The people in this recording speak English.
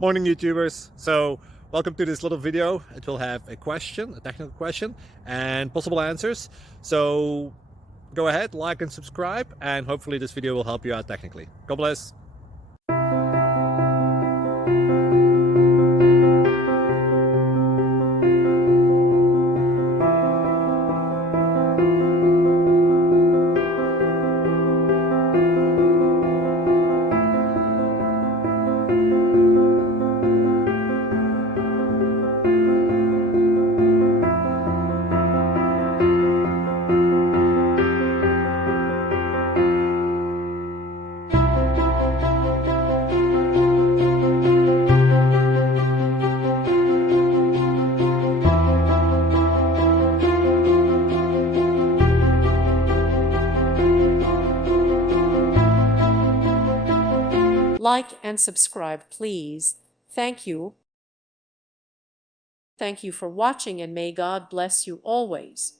Morning YouTubers. So welcome to this little video. It will have a question, a technical question, and possible answers. So go ahead, like and subscribe, and hopefully this video will help you out technically. God bless. Like and subscribe, please. Thank you. Thank you for watching, and may God bless you always.